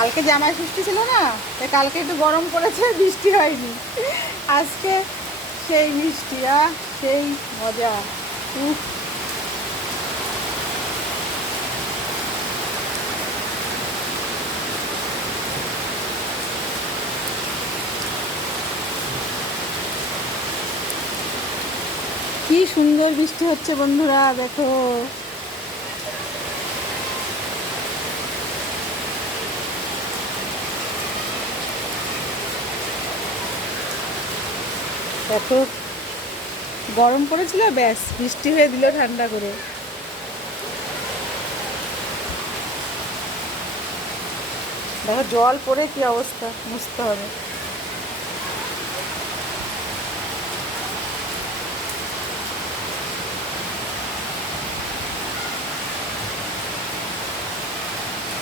কালকে জামাই ষষ্ঠী ছিল না, তাই কালকে একটু গরম পড়েছে, বৃষ্টি হয়নি। আজকে সেই বৃষ্টি, সেই মজা। উফ, কি সুন্দর বৃষ্টি হচ্ছে বন্ধুরা, দেখো। এত গরম পড়েছিল, ব্যাস বৃষ্টি হয়ে দিল ঠান্ডা করে। দেখো জল পড়ে কি অবস্থা, মুছতে হবে।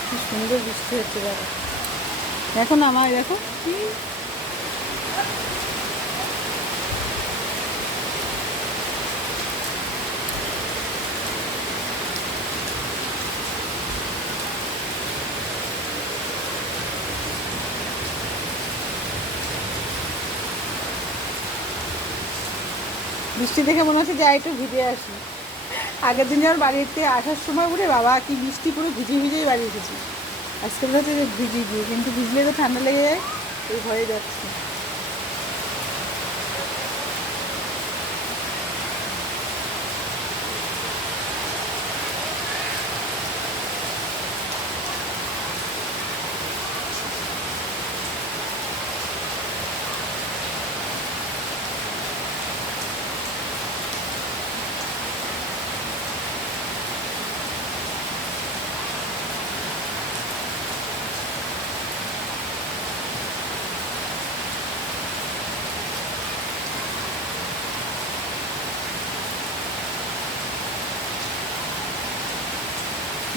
কি সুন্দর বৃষ্টি হচ্ছে দেখো। দেখো না আমায়, দেখো কি বৃষ্টি দেখে মনে হচ্ছে যাই একটু ভিজে আসি। আগের দিন যখন বাড়িতে আসার সময় বলে বাবা কি বৃষ্টি, পুরো ভিজে ভিজেই বাড়ি এসেছি। আজকে মনে হচ্ছে যে ভিজি গিয়ে, কিন্তু ভিজলে তো ঠান্ডা লেগে যায়, এই হয়ে যাচ্ছে।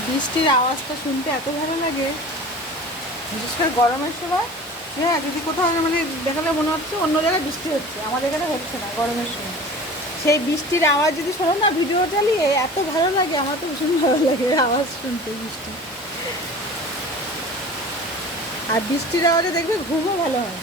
বৃষ্টির আওয়াজটা শুনতে এত ভালো লাগে, বিশেষ করে গরমের সময়। হ্যাঁ, যদি কোথাও মানে দেখালে মনে হচ্ছে অন্য জায়গায় বৃষ্টি হচ্ছে, আমাদের এখানে হচ্ছে না গরমের সময়। সেই বৃষ্টির আওয়াজ যদি শোনো না ভিডিও চালিয়ে, এত ভালো লাগে, আমার তো ভীষণ ভালো লাগে আওয়াজ শুনতে বৃষ্টি। আর বৃষ্টির আওয়াজে দেখবে ঘুমও ভালো হয়।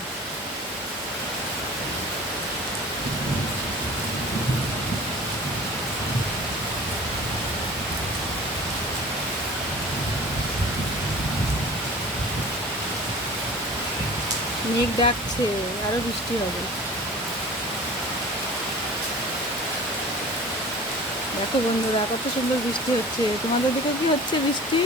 মেঘ ডাকছে, আরো বৃষ্টি হবে। দেখো বন্ধুরা, কত সুন্দর বৃষ্টি হচ্ছে। তোমাদের দিকে কি হচ্ছে বৃষ্টি?